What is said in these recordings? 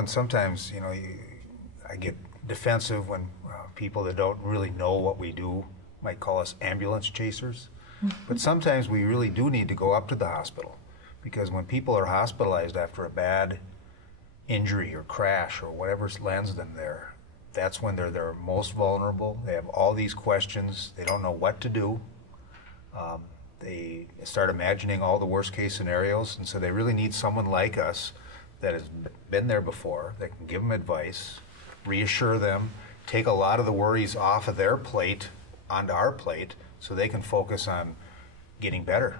and sometimes, I get defensive when people that don't really know what we do might call us ambulance chasers. But sometimes we really do need to go up to the hospital, because when people are hospitalized after a bad injury or crash or whatever lands them there, that's when they're most vulnerable. They have all these questions. They don't know what to do. They start imagining all the worst case scenarios, and so they really need someone like us that has been there before, that can give them advice, reassure them, take a lot of the worries off of their plate onto our plate so they can focus on getting better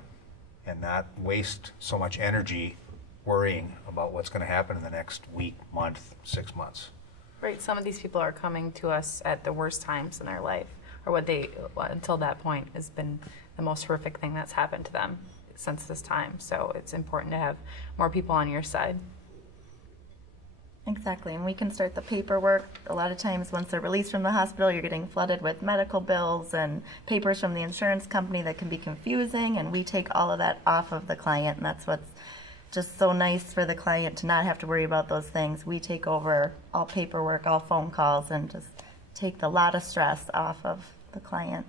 and not waste so much energy worrying about what's going to happen in the next week, month, 6 months. Right, some of these people are coming to us at the worst times in their life, or until that point has been the most horrific thing that's happened to them since this time. So it's important to have more people on your side. Exactly, and we can start the paperwork. A lot of times once they're released from the hospital, you're getting flooded with medical bills and papers from the insurance company that can be confusing, and we take all of that off of the client, and that's what's just so nice for the client to not have to worry about those things. We take over all paperwork, all phone calls, and just take a lot of stress off of the client.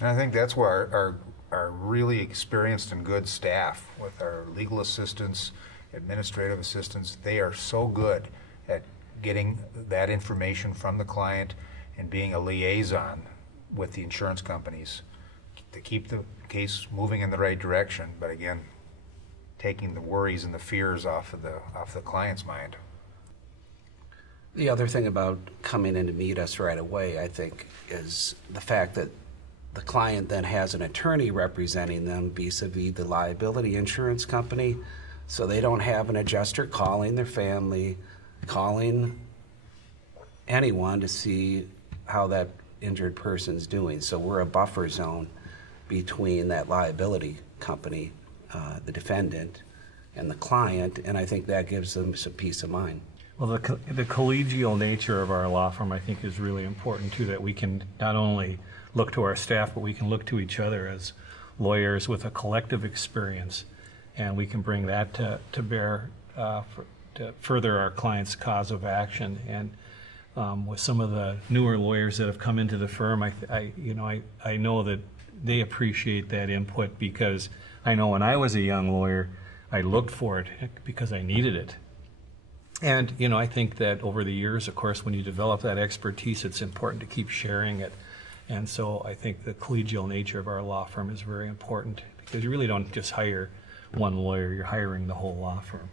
And I think that's where our really experienced and good staff, with our legal assistants, administrative assistants, they are so good at getting that information from the client and being a liaison with the insurance companies to keep the case moving in the right direction, but again, taking the worries and the fears off the client's mind. The other thing about coming in to meet us right away, I think, is the fact that the client then has an attorney representing them vis-a-vis the liability insurance company, so they don't have an adjuster calling their family, calling anyone to see how that injured person's doing. So we're a buffer zone between that liability company, the defendant, and the client, and I think that gives them some peace of mind. Well, the collegial nature of our law firm, I think, is really important too, that we can not only look to our staff, but we can look to each other as lawyers with a collective experience, and we can bring that to bear to further our client's cause of action. And with some of the newer lawyers that have come into the firm, I know that they appreciate that input, because I know when I was a young lawyer, I looked for it because I needed it. And I think that over the years, of course, when you develop that expertise, it's important to keep sharing it. And so I think the collegial nature of our law firm is very important, because you really don't just hire one lawyer, you're hiring the whole law firm.